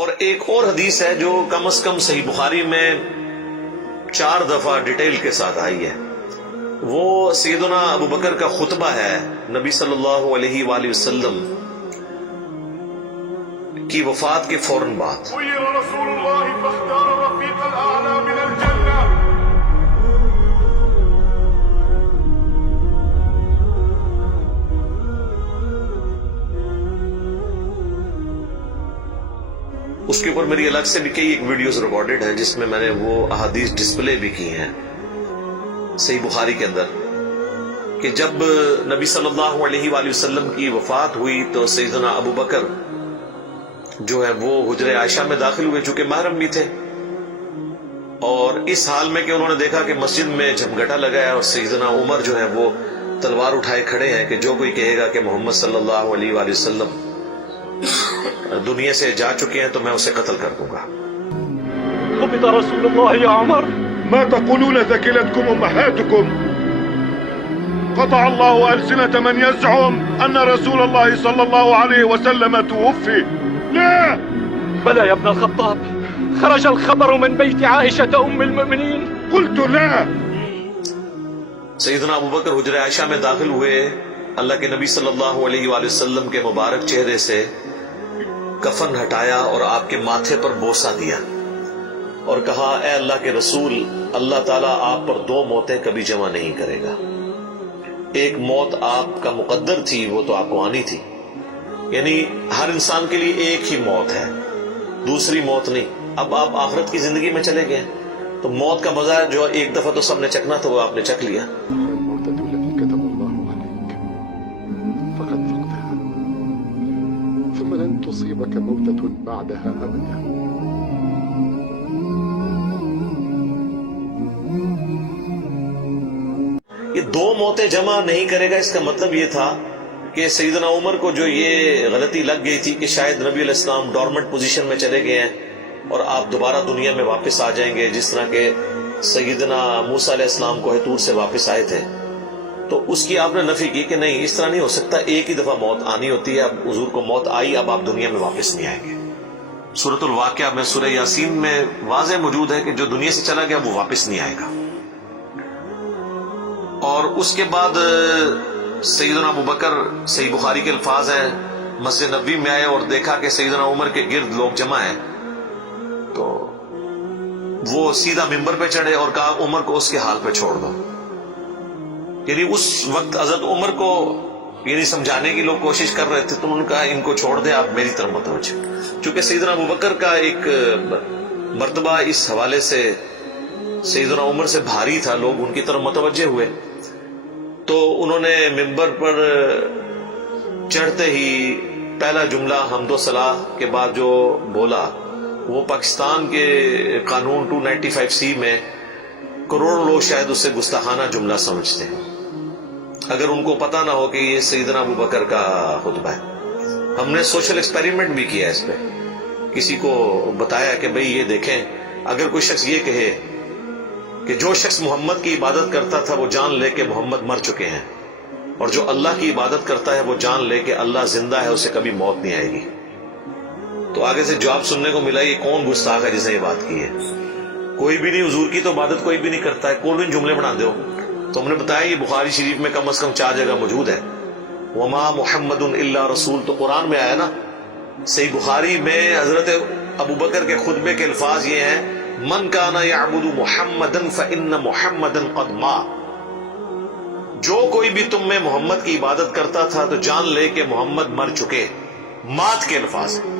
اور ایک اور حدیث ہے جو کم از کم صحیح بخاری میں 4 دفعہ ڈیٹیل کے ساتھ آئی ہے. وہ سیدنا ابو بکر کا خطبہ ہے نبی صلی اللہ علیہ وآلہ وسلم کی وفات کے فوراً بعد. رسول اللہ فاختار الرفیق الاعلی من الجنہ. اس کے اوپر میری الگ سے بھی کئی ایک ویڈیوز ریکارڈڈ ہیں جس میں میں نے وہ احادیث ڈسپلے بھی کی ہیں صحیح بخاری کے اندر کہ جب نبی صلی اللہ علیہ وآلہ وسلم کی وفات ہوئی تو سیدنا ابو بکر جو ہے وہ حجرہ عائشہ میں داخل ہوئے چونکہ محرم بھی تھے، اور اس حال میں کہ انہوں نے دیکھا کہ مسجد میں جھمگٹا لگا ہے اور سیدنا عمر جو ہے وہ تلوار اٹھائے کھڑے ہیں کہ جو کوئی کہے گا کہ محمد صلی اللہ علیہ وآلہ وسلم دنیا سے جا چکے ہیں تو میں اسے قتل کر دوں گا. قبض رسول اللہ یا عمر. ما تقولون ثكلتكم أمهاتكم. قطع الله ألسنة من يزعم أن رسول الله صلى الله عليه وسلم توفي. لا. بلى يا ابن الخطاب، خرج الخبر من بيت عائشة أم المؤمنين. قلت لا. سیدنا ابو بکر حجرہ عائشہ میں داخل ہوئے، اللہ کے نبی صلی اللہ علیہ وآلہ وسلم کے مبارک چہرے سے کفن ہٹایا اور آپ کے ماتھے پر بوسہ دیا اور کہا اے اللہ کے رسول، اللہ تعالیٰ آپ پر 2 موتیں کبھی جمع نہیں کرے گا. ایک موت آپ کا مقدر تھی، وہ تو آپ کو آنی تھی، یعنی ہر انسان کے لیے ایک ہی موت ہے، دوسری موت نہیں. اب آپ آخرت کی زندگی میں چلے گئے تو موت کا مزہ جو ایک دفعہ تو سب نے چکنا تھا وہ آپ نے چک لیا. تصيبك موتة بعدها أبدا. یہ 2 موتیں جمع نہیں کرے گا، اس کا مطلب یہ تھا کہ سیدنا عمر کو جو یہ غلطی لگ گئی تھی کہ شاید نبی علیہ السلام ڈورمنٹ پوزیشن میں چلے گئے ہیں اور آپ دوبارہ دنیا میں واپس آ جائیں گے جس طرح کہ سیدنا موسیٰ علیہ السلام کوہ طور سے واپس آئے تھے، تو اس کی آپ نے نفی کی کہ نہیں، اس طرح نہیں ہو سکتا، ایک ہی دفعہ موت آنی ہوتی ہے. اب حضور کو موت آئی، اب آپ دنیا میں واپس نہیں آئیں گے. سورۃ الواقعہ میں سورہ یاسین میں واضح موجود ہے کہ جو دنیا سے چلا گیا وہ واپس نہیں آئے گا. اور اس کے بعد سیدنا ابو بکر، صحیح بخاری کے الفاظ ہیں، مسجد نبوی میں آئے اور دیکھا کہ سیدنا عمر کے گرد لوگ جمع ہیں تو وہ سیدھا ممبر پہ چڑھے اور کہا عمر کو اس کے حال پہ چھوڑ دو. یعنی اس وقت حضرت عمر کو یعنی سمجھانے کی لوگ کوشش کر رہے تھے تو انہوں نے کہا ان کو چھوڑ دیں، آپ میری طرف متوجہ. چونکہ سیدنا ابو بکر کا ایک مرتبہ اس حوالے سے سیدنا عمر سے بھاری تھا، لوگ ان کی طرف متوجہ ہوئے تو انہوں نے ممبر پر چڑھتے ہی پہلا جملہ حمد و ثنا کے بعد جو بولا وہ پاکستان کے قانون 295C میں کروڑوں لوگ شاید اسے گستاخانہ جملہ سمجھتے ہیں اگر ان کو پتہ نہ ہو کہ یہ سیدنا ابو بکر کا خطبہ ہے. ہم نے سوشل ایکسپیریمنٹ بھی کیا اس پہ، کسی کو بتایا کہ بھئی یہ دیکھیں، اگر کوئی شخص یہ کہے کہ جو شخص محمد کی عبادت کرتا تھا وہ جان لے کہ محمد مر چکے ہیں، اور جو اللہ کی عبادت کرتا ہے وہ جان لے کہ اللہ زندہ ہے، اسے کبھی موت نہیں آئے گی. تو آگے سے جواب سننے کو ملا یہ کون گستاخ ہے جس نے یہ بات کی ہے؟ کوئی بھی نہیں، حضور کی تو عبادت کوئی بھی نہیں کرتا ہے، کون بھی جملے بنا دو. تو ہم نے بتایا یہ بخاری شریف میں کم از کم 4 جگہ موجود ہے. وما محمد الا رسول تو قرآن میں آیا نا. صحیح بخاری میں حضرت ابو بکر کے خطبے کے الفاظ یہ ہیں من کان یعبد محمدا فان محمدا قد مات. جو کوئی بھی تم میں محمد کی عبادت کرتا تھا تو جان لے کہ محمد مر چکے. مات کے الفاظ ہیں.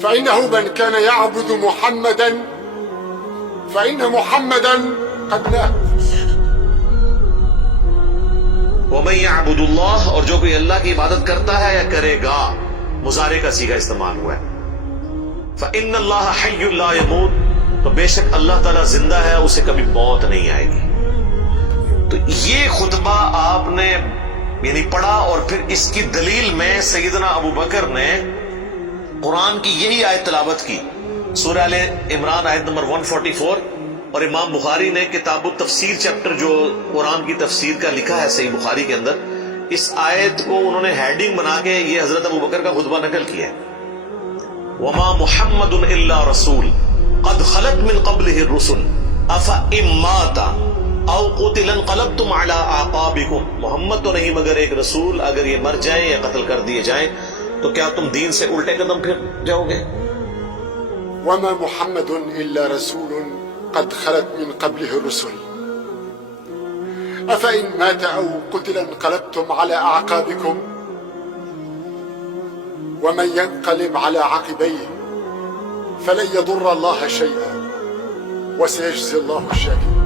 فإنه من كان يعبد محمدا فإن محمدا قد مات. وَمَن يَعْبُدُ اللَّهَ، اور جو کوئی اللہ کی عبادت کرتا ہے یا کرے گا، مضارع کا صیغہ استعمال ہوا ہے. فَإِنَّ اللَّهَ حَيٌّ لَا يَمُوتُ، تو بے شک اللہ تعالیٰ زندہ ہے، اسے کبھی موت نہیں آئے گی. تو یہ خطبہ آپ نے یعنی پڑھا اور پھر اس کی دلیل میں سیدنا ابو بکر نے قرآن کی یہی آیت تلاوت کی، سورہ آل عمران آیت نمبر 144. اور امام بخاری نے کتاب التفسیر چیپٹر جو قرآن کی تفسیر کا لکھا ہے صحیح بخاری کے اندر، اس آیت کو انہوں نے ہیڈنگ بنا کے یہ حضرت ابو بکر کا خطبہ نقل کیا ہے. وما محمد الا رسول قد خلت من قبله الرسل افإن مات او قتل انقلبتم على اعقابكم. محمد تو نہیں مگر ایک رسول، اگر یہ مر جائیں یا قتل کر دیے جائیں تو کیا تم دین سے الٹے قدم پھر جاؤ گے؟ وما محمد إلا رسول قد خلت من قبله الرسل أفإن مات أو قتل انقلبتم على أعقابكم ومن ينقلب على عقبيه فلن يضر الله شيئا وسيجزي الله الشاكرين.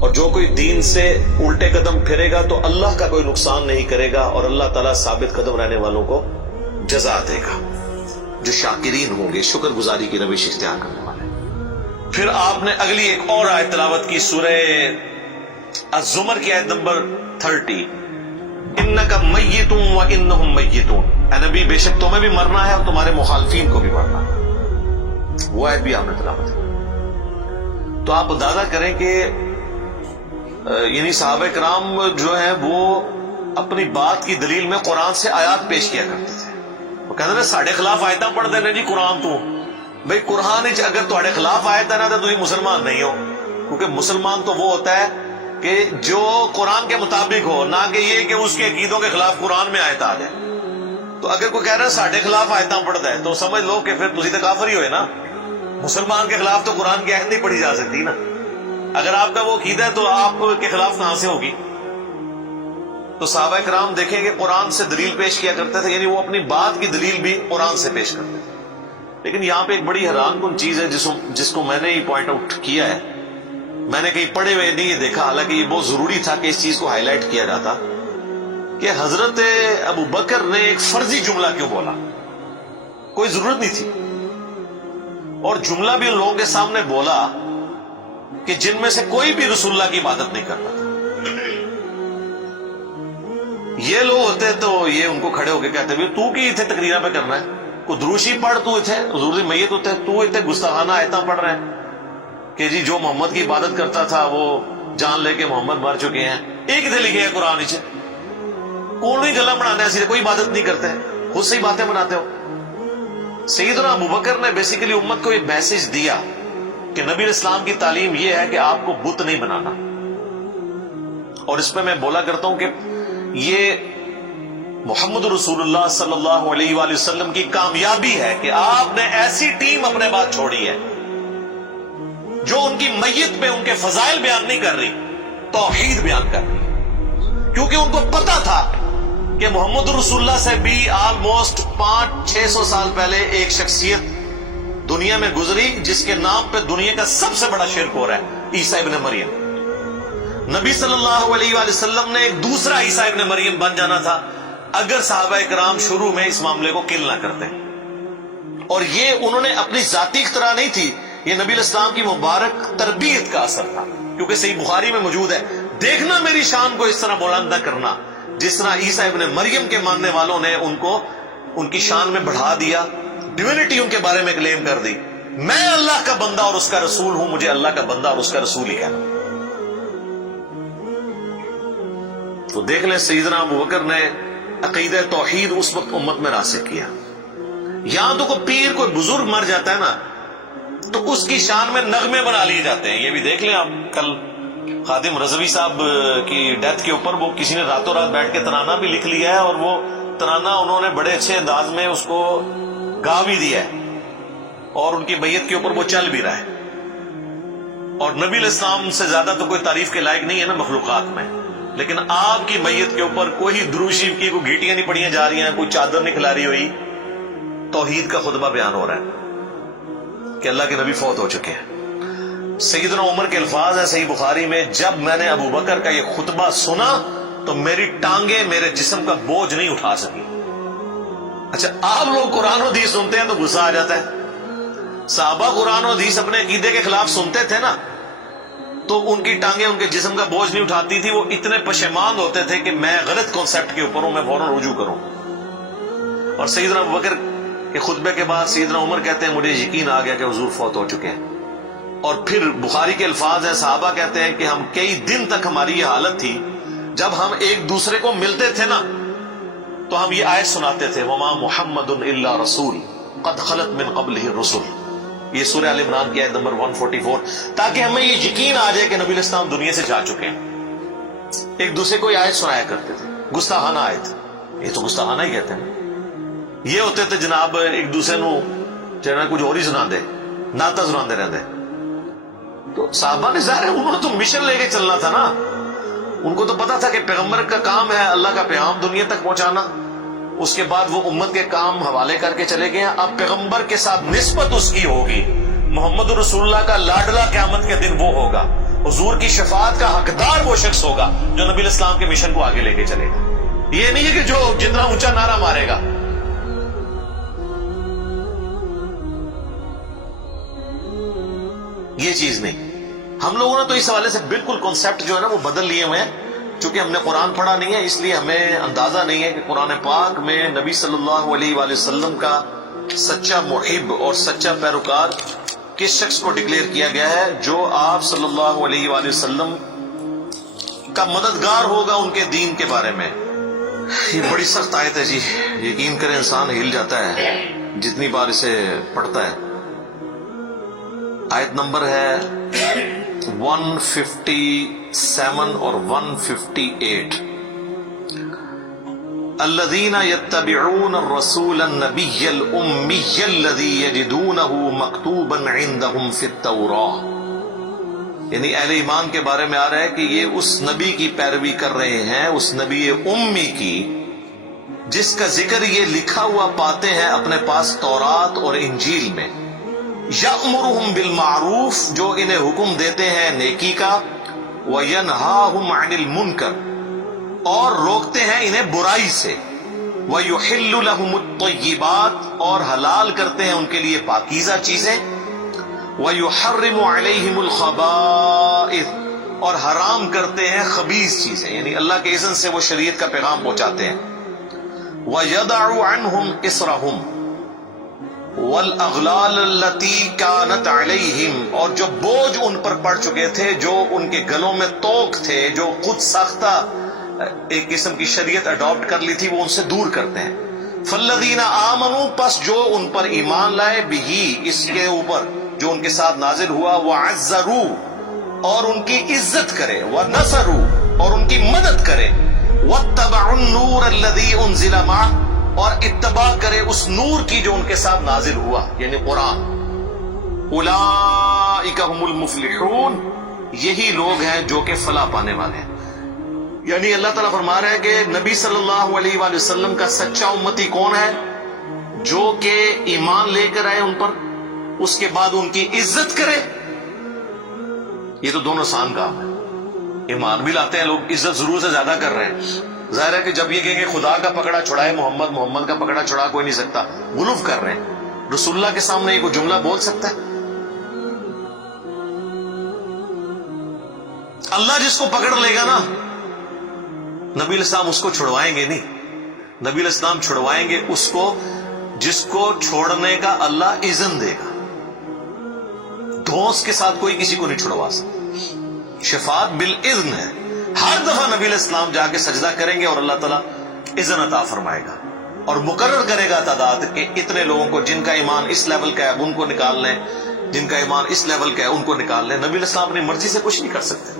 اور جو کوئی دین سے الٹے قدم پھرے گا تو اللہ کا کوئی نقصان نہیں کرے گا، اور اللہ تعالیٰ ثابت قدم رہنے والوں کو جزا دے گا جو شاکرین ہوں گے، شکر گزاری کی روش اختیار کرنے والے. پھر آپ نے اگلی ایک اور آیت تلاوت کی، سورہ الزمر کی آیت نمبر 30. انک میت وانہم میتون، اے نبی بے شک تمہیں بھی مرنا ہے اور تمہارے مخالفین کو بھی مرنا ہے. وہ آیت بھی آپ نے تلاوت کی. تو آپ اندازہ کریں کہ یعنی صحابہ کرام جو ہیں وہ اپنی بات کی دلیل میں قرآن سے آیات پیش کیا کرتے تھے. وہ کہتے ہیں ساڑھے خلاف آیتاں پڑھ دینا جی قرآن تو بھئی قرآن اگر تھوڑے خلاف آیت ہے نا تو تھی مسلمان نہیں ہو، کیونکہ مسلمان تو وہ ہوتا ہے کہ جو قرآن کے مطابق ہو، نہ کہ یہ کہ اس کے عقیدوں کے خلاف قرآن میں آیت آ جائے. تو اگر کوئی کہہ رہا ہے ساڑھے خلاف آیتاں پڑھتا ہے تو سمجھ لو کہ پھر تھی تو کافر ہی ہوئے نا. مسلمان کے خلاف تو قرآن کی آیت نہیں پڑھی جا سکتی نا. اگر آپ کا وہ عقیدہ ہے تو آپ کے خلاف کہاں سے ہوگی؟ تو صحابہ کرام دیکھیں کہ قرآن سے دلیل پیش کیا کرتے تھے، یعنی وہ اپنی بات کی دلیل بھی قرآن سے پیش کرتے تھے. لیکن یہاں پہ ایک بڑی حیران کن چیز ہے جس کو میں نے ہی پوائنٹ آؤٹ کیا ہے. میں نے کہیں پڑھے ہوئے نہیں یہ دیکھا، حالانکہ یہ بہت ضروری تھا کہ اس چیز کو ہائی لائٹ کیا جاتا کہ حضرت ابو بکر نے ایک فرضی جملہ کیوں بولا؟ کوئی ضرورت نہیں تھی، اور جملہ بھی ان لوگوں کے سامنے بولا کہ جن میں سے کوئی بھی رسول اللہ کی عبادت نہیں کرتا تھا. یہ لوگ ہوتے تو یہ ان کو کھڑے ہو کے کہتے بھی تو کی اتنے تقریرہ پہ کرنا ہے، کو دروشی پڑھ تو اتنے حضور دی میت ہوتے تو اتنے گستاخانہ آیتاں پڑھ رہے ہیں کہ جی جو محمد کی عبادت کرتا تھا وہ جان لے کے محمد مر چکے ہیں. ایک اتنے لکھے ہے قرآن نیچے، کون ہی گلا بنانے ایسی کوئی عبادت نہیں کرتے، خود سے ہی باتیں بناتے ہو. سیدنا ابوبکر نے بیسیکلی امت کو یہ میسج دیا کہ نبی اسلام کی تعلیم یہ ہے کہ آپ کو بت نہیں بنانا. اور اس پہ میں بولا کرتا ہوں کہ یہ محمد رسول اللہ صلی اللہ علیہ وآلہ وسلم کی کامیابی ہے کہ آپ نے ایسی ٹیم اپنے بعد چھوڑی ہے جو ان کی میت میں ان کے فضائل بیان نہیں کر رہی، توحید بیان کر رہی ہے. کیونکہ ان کو پتا تھا کہ محمد رسول اللہ سے بھی آلموسٹ 500-600 سال پہلے ایک شخصیت دنیا میں گزری جس کے نام پہ دنیا کا سب سے بڑا شرک ہو رہا ہے، عیسیٰ ابن مریم. نبی صلی اللہ علیہ وآلہ وسلم نے ایک دوسرا عیسیٰ ابن مریم بن جانا تھا اگر صحابہ کرام شروع میں اس معاملے کو کل نہ کرتے. اور یہ انہوں نے اپنی ذاتی اختراع نہیں تھی، یہ نبی الاسلام کی مبارک تربیت کا اثر تھا. کیونکہ صحیح بخاری میں موجود ہے، دیکھنا میری شان کو اس طرح بلند نہ کرنا جس طرح عیسیٰ ابن مریم کے ماننے والوں نے ان کو ان کی شان میں بڑھا دیا، ڈیوینٹی ان کے بارے میں کلیم کر دی. میں اللہ کا بندہ اور اس کا رسول ہوں، مجھے اللہ کا بندہ اور اس کا رسول ہی کہنا. تو دیکھ لیں سیدنا ابوبکر نے عقیدہ توحید اس وقت امت میں راسخ کیا. یہاں تو کوئی پیر کوئی بزرگ مر جاتا ہے نا تو اس کی شان میں نغمے بنا لیے جاتے ہیں. یہ بھی دیکھ لیں آپ، کل خادم رضوی صاحب کی ڈیتھ کے اوپر وہ کسی نے راتوں رات بیٹھ کے ترانہ بھی لکھ لیا ہے، اور وہ ترانہ انہوں نے بڑے اچھے انداز میں اس کو گا بھی دیا ہے، اور ان کی میت کے اوپر وہ چل بھی رہا ہے. اور نبی علیہ السلام سے زیادہ تو کوئی تعریف کے لائق نہیں ہے نا مخلوقات میں، لیکن آپ کی میت کے اوپر کوئی دروشی کی کوئی گھیٹیاں نہیں پڑیاں جا رہی ہیں، کوئی چادر نہیں کھلاری ہوئی، توحید کا خطبہ بیان ہو رہا ہے کہ اللہ کے نبی فوت ہو چکے ہیں. سیدنا عمر کے الفاظ ہیں صحیح بخاری میں، جب میں نے ابوبکر کا یہ خطبہ سنا تو میری ٹانگیں میرے جسم کا بوجھ نہیں اٹھا سکی. اچھا آپ لوگ قرآن و حدیث سنتے ہیں تو غصہ آ جاتا ہے. صحابہ قرآن و حدیث اپنے عقیدے کے خلاف سنتے تھے نا تو ان کی ٹانگیں ان کے جسم کا بوجھ نہیں اٹھاتی تھی. وہ اتنے پشیمان ہوتے تھے کہ میں غلط کانسیپٹ کے اوپر ہوں، میں فوراً رجوع کروں. اور سیدنا ابوبکر کے خطبے کے بعد سیدنا عمر کہتے ہیں مجھے یقین آ گیا کہ حضور فوت ہو چکے ہیں. اور پھر بخاری کے الفاظ ہیں، صحابہ کہتے ہیں کہ ہم کئی دن تک ہماری یہ حالت تھی، جب ہم ایک دوسرے کو ملتے تھے نا تو ہم یہ آیت سناتے تھے وما محمد الا رسول قد خلت من قبلہ الرسل، یہ سورہ آل عمران کی آیت نمبر 144، تاکہ ہمیں یہ یقین آ جائے کہ نبی علیہ السلام دنیا سے جا چکے ہیں۔ ایک دوسرے کو یہ آیت سنایا کرتے تھے، گستاخانہ آیت، یہ تو گستاخانہ ہی کہتے ہیں۔ یہ ہوتے تھے جناب ایک دوسرے نو جناب کچھ اور ہی سنا دے، ناتا سنا دے رہتے۔ تو صحابہ نے ظاہر ہے انہوں نے تو مشن لے کے چلنا تھا نا، ان کو تو پتا تھا کہ پیغمبر کا کام ہے اللہ کا پیغام دنیا تک پہنچانا، اس کے بعد وہ امت کے کام حوالے کر کے چلے گئے۔ اب پیغمبر کے ساتھ نسبت اس کی ہوگی، محمد رسول اللہ کا لاڈلا قیامت کے دن وہ ہوگا، حضور کی شفاعت کا حقدار وہ شخص ہوگا جو نبی علیہ السلام کے مشن کو آگے لے کے چلے گا۔ یہ نہیں ہے کہ جو جتنا اونچا نعرہ مارے گا۔ یہ چیز نہیں، ہم لوگوں نے تو اس حوالے سے بالکل کنسپٹ جو ہے نا وہ بدل لیے ہوئے ہیں، چونکہ ہم نے قرآن پڑھا نہیں ہے اس لیے ہمیں اندازہ نہیں ہے کہ قرآن پاک میں نبی صلی اللہ علیہ وآلہ وسلم کا سچا محب اور سچا پیروکار کس شخص کو ڈکلیئر کیا گیا ہے، جو آپ صلی اللہ علیہ وآلہ وسلم کا مددگار ہوگا ان کے دین کے بارے میں۔ یہ بڑی سخت آیت ہے جی، یقین کریں انسان ہل جاتا ہے جتنی بار اسے پڑھتا ہے۔ آیت نمبر ہے 157 اور 158۔ الذين يتبعون الرسول النبي الأمي الذي يجدونه مكتوبا عندهم في التوراة، یعنی اہل ایمان کے بارے میں آ رہا ہے کہ یہ اس نبی کی پیروی کر رہے ہیں، اس نبی امی کی جس کا ذکر یہ لکھا ہوا پاتے ہیں اپنے پاس تورات اور انجیل میں۔ یأمرهم بالمعروف، جو انہیں حکم دیتے ہیں نیکی کا، وینہاہم عن المنکر، اور روکتے ہیں انہیں برائی سے، ویحل لہم الطیبات، اور حلال کرتے ہیں ان کے لیے پاکیزہ چیزیں، ویحرم علیہم الخبائث، اور حرام کرتے ہیں خبیث چیزیں، یعنی اللہ کے اذن سے وہ شریعت کا پیغام پہنچاتے ہیں۔ ویدع عنہم اسرہم والاغلال التي كانت عليهم، اور جو بوجھ ان پر پڑ چکے تھے، جو ان کے گلوں میں توق تھے، جو خود ساختہ ایک قسم کی شریعت اڈاپٹ کر لی تھی، وہ ان سے دور کرتے ہیں۔ فالذین آمنوا، پس جو ان پر ایمان لائے، بہی، اس کے اوپر جو ان کے ساتھ نازل ہوا، وعزروا، اور ان کی عزت کرے، ونصروا، اور ان کی مدد کرے، واتبعوا النور الذی انزل معہ، اور اتباع کرے اس نور کی جو ان کے ساتھ نازل ہوا، یعنی قرآن۔ اولئک هم المفلحون، یہی لوگ ہیں جو کہ فلاح پانے والے ہیں۔ یعنی اللہ تعالیٰ فرما رہا ہے کہ نبی صلی اللہ علیہ وآلہ وسلم کا سچا امتی کون ہے؟ جو کہ ایمان لے کر آئے ان پر، اس کے بعد ان کی عزت کرے۔ یہ تو دونوں آسان کام ہے، ایمان بھی لاتے ہیں لوگ، عزت ضرور سے زیادہ کر رہے ہیں۔ ظاہر ہے کہ جب یہ کہیں گے خدا کا پکڑا چھڑائے محمد، محمد کا پکڑا چھڑا کوئی نہیں سکتا، غلوف کر رہے ہیں۔ رسول اللہ کے سامنے یہ کوئی جملہ بول سکتا ہے؟ اللہ جس کو پکڑ لے گا نا، نبی علیہ السلام اس کو چھڑوائیں گے نہیں، نبی علیہ السلام چھڑوائیں گے اس کو جس کو چھوڑنے کا اللہ اذن دے گا۔ دھونس کے ساتھ کوئی کسی کو نہیں چھڑوا سکتا، شفاعت بالاذن ہے۔ ہر دفعہ نبی علیہ السلام جا کے سجدہ کریں گے اور اللہ تعالیٰ اذن عطا فرمائے گا اور مقرر کرے گا تعداد کہ اتنے لوگوں کو جن کا ایمان اس لیول کا ہے ان کو نکال لیں، جن کا ایمان اس لیول کا ہے ان کو نکال لیں۔ نبی علیہ السلام اپنی مرضی سے کچھ نہیں کر سکتے،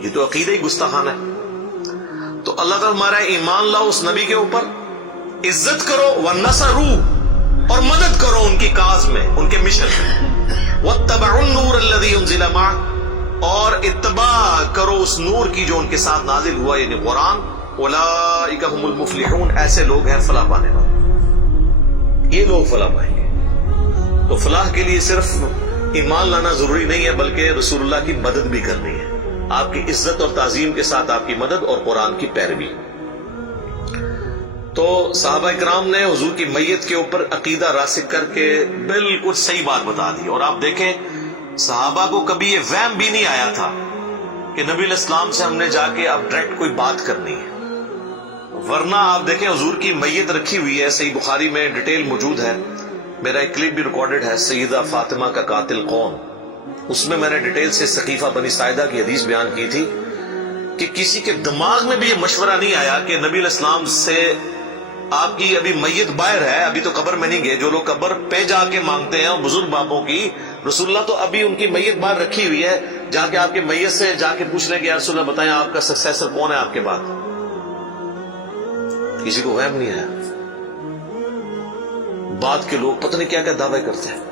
یہ تو عقیدہ ہی گستاخانہ ہے۔ تو اللہ تعالیٰ ہمارا ایمان لاؤ اس نبی کے اوپر، عزت کرو، وَنَصَرُوا، اور مدد کرو ان کی کاز میں، ان کے مشن میں، وَاتَّبَعُوا النُّورَ الَّذِي أُنزِلَ مَعَهُ، اور اتباع کرو اس نور کی جو ان کے ساتھ نازل ہوا، یعنی قرآن۔ اولئک هم المفلحون، ایسے لوگ ہیں فلاح پانے والے، یہ لوگ فلاح پائیں گے۔ تو فلاح کے لیے صرف ایمان لانا ضروری نہیں ہے، بلکہ رسول اللہ کی مدد بھی کرنی ہے، آپ کی عزت اور تعظیم کے ساتھ آپ کی مدد اور قرآن کی پیروی۔ تو صحابہ اکرام نے حضور کی میت کے اوپر عقیدہ راسخ کر کے بالکل صحیح بات بتا دی، اور آپ دیکھیں صحابہ کو کبھی یہ وہم بھی نہیں آیا تھا کہ نبی علیہ السلام سے ہم نے جا کے اب ڈائریکٹ کوئی بات کرنی ہے، ورنہ آپ دیکھیں حضور کی میت رکھی ہوئی ہے، صحیح بخاری میں ڈیٹیل موجود ہے، میرا ایک کلپ بھی ریکارڈڈ ہے، سیدہ فاطمہ کا قاتل کون، اس میں نے ڈیٹیل سے سقیفہ بنی ساعدہ کی حدیث بیان کی تھی کہ کسی کے دماغ میں بھی یہ مشورہ نہیں آیا کہ نبی علیہ السلام سے آپ کی ابھی میت باہر ہے، ابھی تو قبر میں نہیں گئے، جو لوگ قبر پہ جا کے مانگتے ہیں بزرگ باپوں کی، رسول اللہ تو ابھی ان کی میت باہر رکھی ہوئی ہے، جا کے آپ کے میت سے جا کے پوچھ لیں کہ یا رسول اللہ بتائیں آپ کا سکسیسر کون ہے آپ کے بعد. کسی کو وہم نہیں آیا. بعد کے لوگ پتہ نہیں کیا کیا دعوے کرتے ہیں.